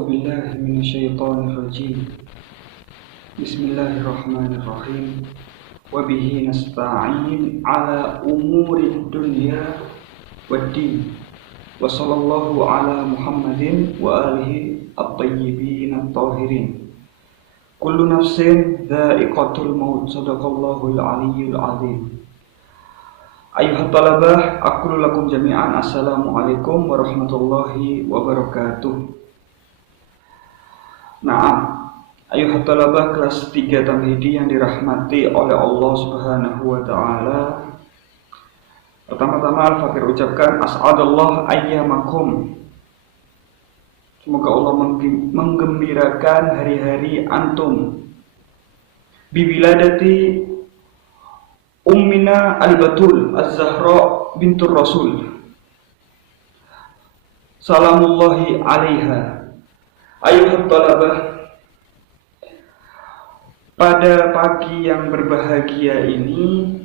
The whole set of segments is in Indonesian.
A'udzu billahi minasyaitonir rajim. Bismillahirrahmanirrahim. Wa bihi nasta'in ala umurid dunya waddin. Wa sallallahu ala Muhammadin wa alihi at-tayyibin at-tahirin. Kullu nafsin dha'iqatul maut. Shadaqallahul aliyyul azim. Ayuhat talabah, aqulu lakum jami'an assalamualaikum warahmatullahi wabarakatuh. Nah, ayuhat talabah kelas 3 Tamhidi yang dirahmati oleh Allah Subhanahu wa taala. Pertama-tama Al-Fakir ucapkan as'adallah ayyamakum. Semoga Allah menggembirakan hari-hari antum. Biwiladati Ummina Al-Batul Az-Zahra bintur Rasul salamullahi alaiha. Ayuhat talabah, pada pagi yang berbahagia ini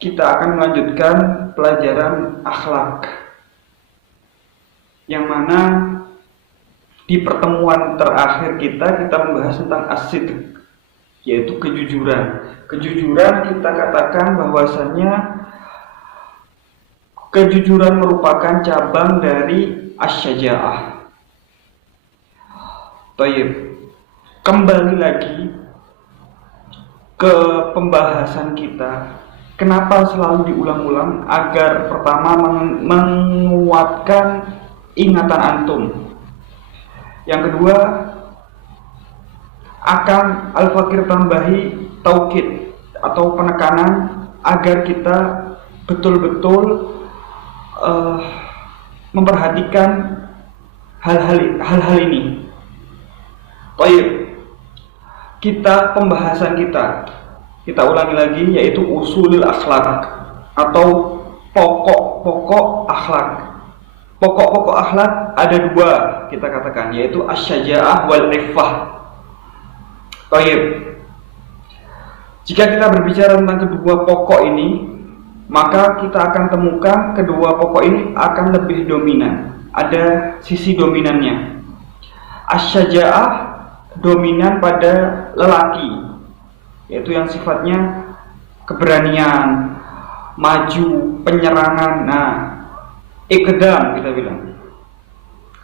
kita akan melanjutkan pelajaran akhlak, yang mana di pertemuan terakhir kita membahas tentang as-sidq, yaitu kejujuran. Kejujuran kita katakan bahwasannya kejujuran merupakan cabang dari asy-syaja'ah. Baik, kembali lagi ke pembahasan kita. Kenapa selalu diulang-ulang? Agar pertama menguatkan ingatan antum. Yang kedua, akan Al-Fakir tambahi taukid atau penekanan agar kita betul-betul memperhatikan hal-hal ini. Baik, pembahasan kita ulangi lagi, yaitu usulul akhlak atau pokok-pokok akhlak. Pokok-pokok akhlak ada dua kita katakan, yaitu asy-syaja'ah wal iffah. Baik, jika kita berbicara tentang kedua pokok ini, maka kita akan temukan kedua pokok ini akan lebih dominan. Ada sisi dominannya. Asy-syaja'ah dominan pada lelaki, yaitu yang sifatnya keberanian, maju, penyerangan, iqdam kita bilang.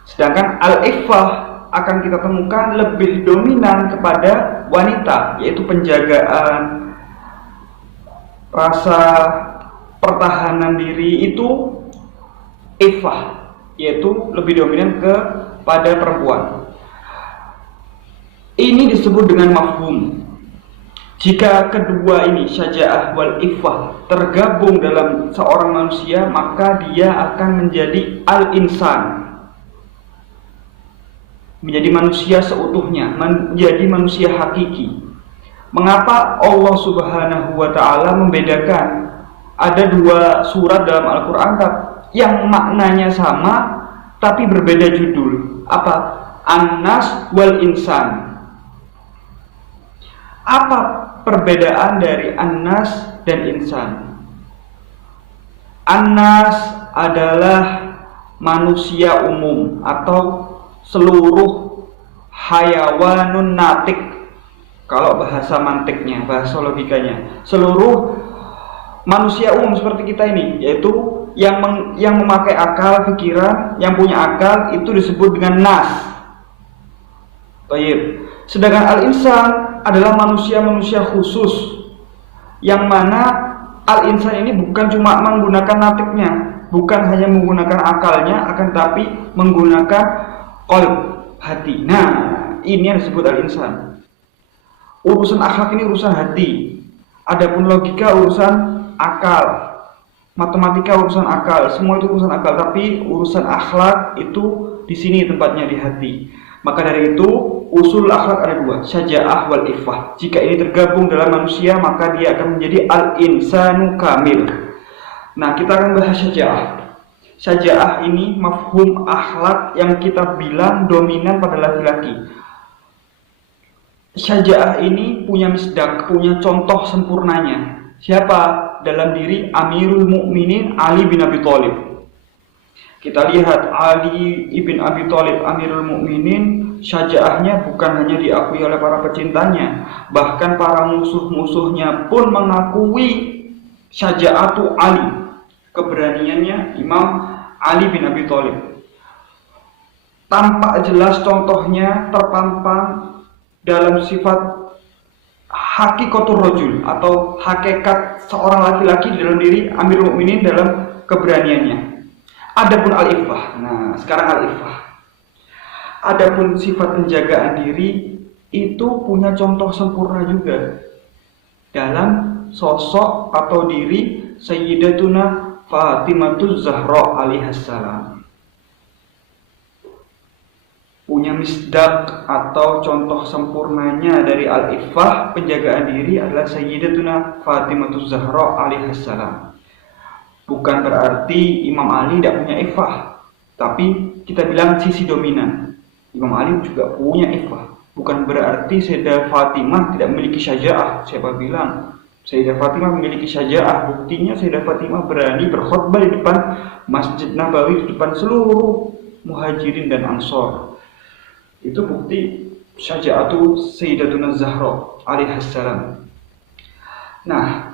Sedangkan al-iffah akan kita temukan lebih dominan kepada wanita, yaitu penjagaan, rasa pertahanan diri, itu iffah, yaitu lebih dominan kepada perempuan. Ini disebut dengan mafhum. Jika kedua ini, syaja'ah wal iffah, tergabung dalam seorang manusia, maka dia akan menjadi al-insan, menjadi manusia seutuhnya, menjadi manusia hakiki. Mengapa Allah Subhanahu wa ta'ala membedakan? Ada dua surat dalam Al-Quran yang maknanya sama tapi berbeda judul. Apa? An-Nas wal Insan. Apa perbedaan dari An-Nas dan Insan? An-Nas adalah manusia umum atau seluruh hayawanun natik. Kalau bahasa mantiknya, bahasa logikanya, seluruh manusia umum seperti kita ini, yaitu yang memakai akal, pikiran, yang punya akal, itu disebut dengan nas. Baik. Sedangkan al-insan adalah manusia-manusia khusus, yang mana al-insan ini bukan cuma menggunakan natiknya, bukan hanya menggunakan akalnya, akan tapi menggunakan qalb, hati. Nah, ini yang disebut al-insan. Urusan akhlak ini urusan hati. Adapun logika urusan akal, matematika urusan akal, semua itu urusan akal. Tapi urusan akhlak itu di sini tempatnya, di hati. Maka dari itu usul akhlak ada dua, syaja'ah wal iffah. Jika ini tergabung dalam manusia, maka dia akan menjadi al-insanu kamil. Nah, kita akan bahas syaja'ah. Syaja'ah ini mafhum akhlak yang kita bilang dominan pada laki-laki. Syaja'ah ini punya misdak, punya contoh sempurnanya. Siapa? Dalam diri Amirul Mukminin Ali bin Abi Thalib. Kita lihat Ali ibn Abi Thalib Amirul Mukminin, syaja'ahnya bukan hanya diakui oleh para pecintanya, bahkan para musuh-musuhnya pun mengakui syaja'atu Ali, keberaniannya Imam Ali bin Abi Thalib. Tampak jelas contohnya terpampang dalam sifat hakikatur rajul atau hakikat seorang laki-laki di dalam diri Amirul Mukminin dalam keberaniannya. Adapun al-iffah. Nah, sekarang al-iffah. Adapun sifat penjagaan diri itu punya contoh sempurna juga dalam sosok atau diri Sayyidatuna Fatimah Zahra alaihassalam. Punya misdak atau contoh sempurnanya dari al-iffah, penjagaan diri adalah Sayyidatuna Fatimah Zahra alaihassalam. Bukan berarti Imam Ali tidak punya iffah, tapi kita bilang sisi dominan. Imam Ali juga punya iffah. Bukan berarti Sayyidah Fatimah tidak memiliki syaja'ah. Siapa bilang Sayyidah Fatimah memiliki syaja'ah? Buktinya Sayyidah Fatimah berani berkhutbah di depan Masjid Nabawi, di depan seluruh muhajirin dan ansor. Itu bukti syaja'atu Sayyidatuna Zahra alaihassalam. Nah,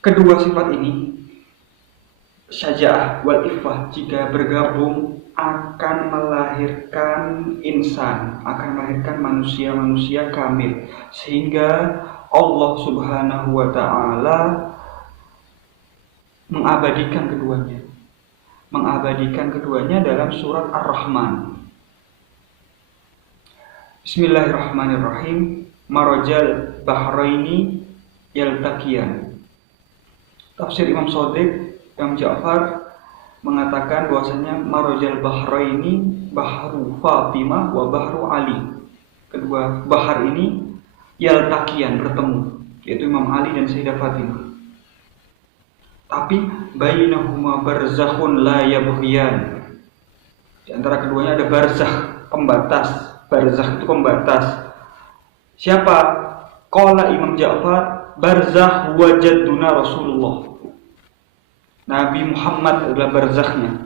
kedua sifat ini, syaja'ah wal iffah, jika bergabung akan melahirkan insan, akan melahirkan manusia-manusia kamil, sehingga Allah Subhanahu wa ta'ala mengabadikan keduanya dalam surat Ar-Rahman. Bismillahirrahmanirrahim. Marajal bahraini yaltaqiyan. Tafsir Imam Shadiq, Imam Ja'far mengatakan bahwasanya marajal bahraini, bahru Fatimah wa bahru Ali. Kedua bahar ini yaltaqiyan, bertemu, yaitu Imam Ali dan Sayyidah Fatimah. Tapi bainahuma barzakhun la yabghiyan. Di antara keduanya ada barzakh, pembatas. Barzakh itu pembatas. Siapa? Qala Imam Ja'far, barzakh wajaduna Rasulullah. Nabi Muhammad adalah barzakhnya.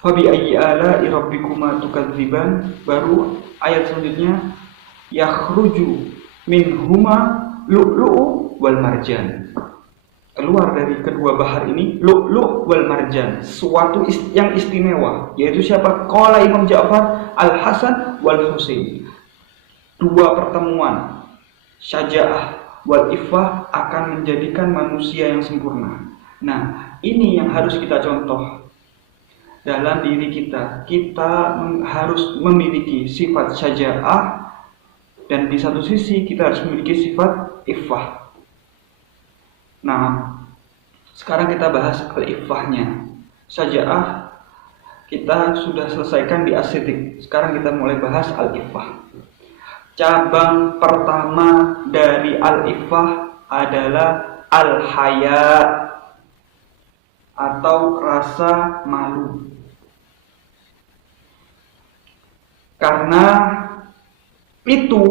Fabi ayyi ala'i rabbikuma tukadziban. Baru ayat selanjutnya, yakhruju minhuma lu'lu'u wal marjan. Keluar dari kedua bahar ini lu'lu' wal marjan, sesuatu yang istimewa, yaitu siapa? Qala Imam Ja'far, Al-Hasan wal Husain. Dua pertemuan syaja'ah wal iffah akan menjadikan manusia yang sempurna. Nah, ini yang harus kita contoh dalam diri kita. Kita harus memiliki sifat syaja'ah, dan di satu sisi kita harus memiliki sifat iffah. Nah, sekarang kita bahas al-iffahnya. Syaja'ah kita sudah selesaikan di as-sidq. Sekarang kita mulai bahas al-iffah. Cabang pertama dari al-iffah adalah al-haya, atau rasa malu. Karena itu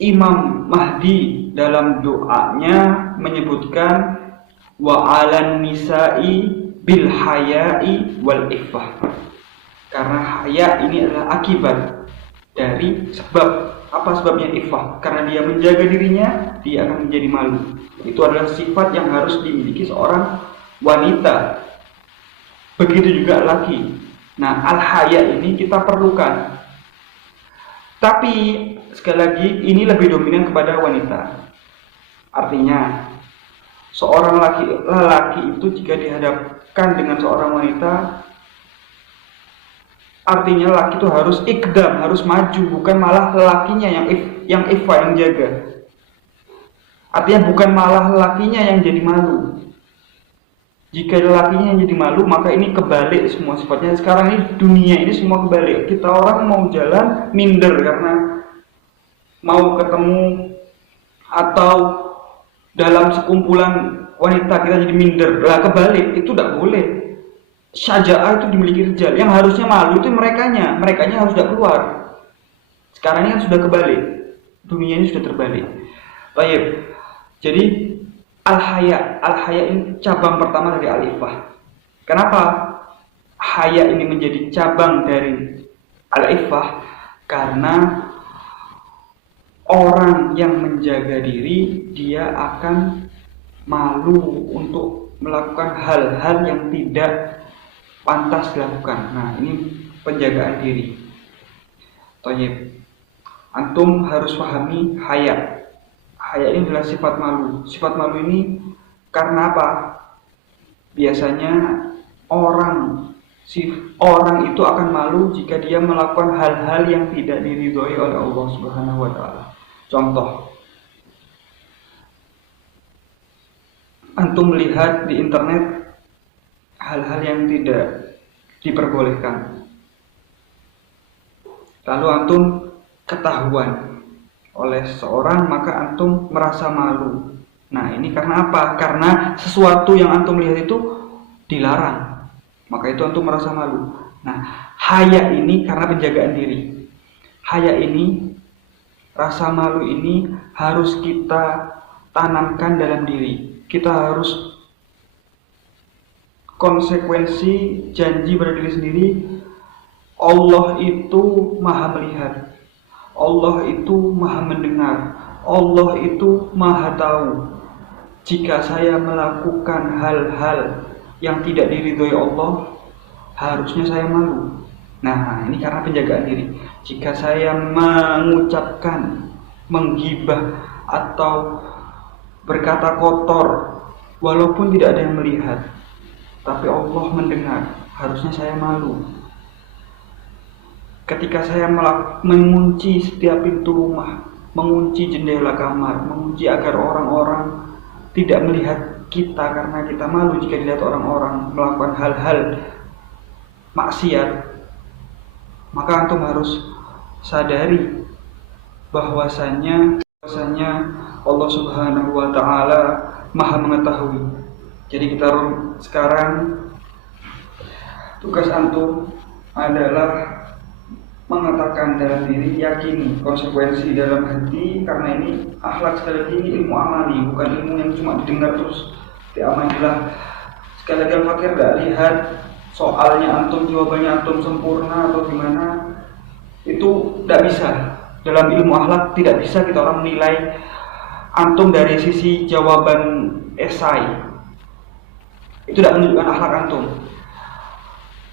Imam Mahdi dalam doanya menyebutkan wa 'alan nisa'i bil haya'i wal iffah. Karena haya ini adalah akibat dari sebab. Apa sebabnya iffah? Karena dia menjaga dirinya, dia akan menjadi malu. Itu adalah sifat yang harus dimiliki seorang wanita. Begitu juga laki. Nah, al-haya ini kita perlukan. Tapi sekali lagi ini lebih dominan kepada wanita. Artinya seorang laki itu jika dihadapkan dengan seorang wanita, artinya laki itu harus ikdam, harus maju, bukan malah lelakinya yang iffah, yang jaga. Artinya bukan malah lelakinya yang jadi malu. Jika lelakinya yang jadi malu, maka ini kebalik semua sifatnya. Sekarang ini dunia ini semua kebalik. Kita orang mau jalan minder karena mau ketemu, atau dalam sekumpulan wanita kita jadi minder. Lah kebalik, itu tidak boleh. Syaja'ah itu dimiliki rijal. Yang harusnya malu itu merekanya harus sudah keluar. Sekarang ini kan sudah kebalik. Dunia ini sudah terbalik. Baik. Jadi al-haya ini cabang pertama dari al-iffah. Kenapa? haya ini menjadi cabang dari al-iffah? Karena orang yang menjaga diri, dia akan malu untuk melakukan hal-hal yang tidak pantas dilakukan. Nah, ini penjagaan diri. Thayyib. Antum harus pahami haya. Haya ini adalah sifat malu. Sifat malu ini karena apa? Biasanya orang itu akan malu jika dia melakukan hal-hal yang tidak diridhoi oleh Allah Subhanahu wa taala. Contoh, antum melihat di internet hal-hal yang tidak diperbolehkan. Lalu antum ketahuan oleh seseorang, maka antum merasa malu. Nah, ini karena apa? Karena sesuatu yang antum lihat itu dilarang, maka itu antum merasa malu. Nah, haya ini karena penjagaan diri. Haya ini, rasa malu ini harus kita tanamkan dalam diri. Kita harus konsekuensi janji pada diri sendiri. Allah itu maha melihat, Allah itu maha mendengar, Allah itu maha tahu. Jika saya melakukan hal-hal yang tidak diridhoi Allah, harusnya saya malu. Nah, ini karena penjagaan diri. Jika saya mengucapkan, menggibah atau berkata kotor, walaupun tidak ada yang melihat, tapi Allah mendengar, harusnya saya malu. Ketika saya mengunci setiap pintu rumah, mengunci jendela kamar, mengunci agar orang-orang tidak melihat kita karena kita malu jika dilihat orang-orang melakukan hal-hal maksiat, maka antum harus sadari bahwasanya Allah Subhanahu wa taala Maha mengetahui. Jadi kita sekarang tugas antum adalah mengatakan dalam diri, yakini konsekuensi dalam hati, karena ini akhlak, sekali lagi ini ilmu amali, bukan ilmu yang cuma didengar terus diamalilah. Sekali lagi Al-Fakir tidak lihat soalnya antum, jawabannya antum sempurna atau gimana, itu tidak bisa. Dalam ilmu akhlak tidak bisa kita orang menilai antum dari sisi jawaban esai. Itu tidak menunjukkan akhlak antum.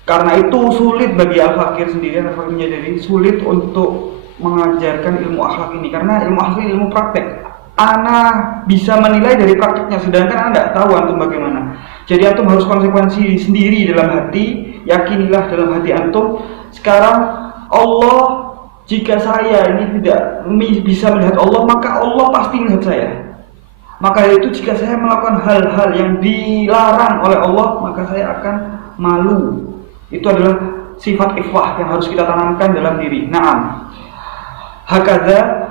Karena itu sulit bagi Al-Fakir sendiri, Al-Fakir menyadari sulit untuk mengajarkan ilmu akhlak ini, karena ilmu akhlak ini ilmu praktek. Ana bisa menilai dari prakteknya, sedangkan Anda tidak tahu antum bagaimana. Jadi antum harus konsekuensi sendiri dalam hati. Yakinilah dalam hati antum, sekarang Allah, jika saya ini tidak bisa melihat Allah, maka Allah pasti melihat saya. Maka itu jika saya melakukan hal-hal yang dilarang oleh Allah, maka saya akan malu. Itu adalah sifat iffah yang harus kita tanamkan dalam diri. Naam. Hakadha.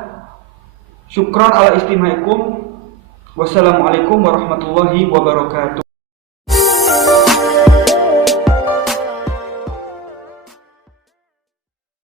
Syukran ala istimaikum. Wassalamualaikum warahmatullahi wabarakatuh.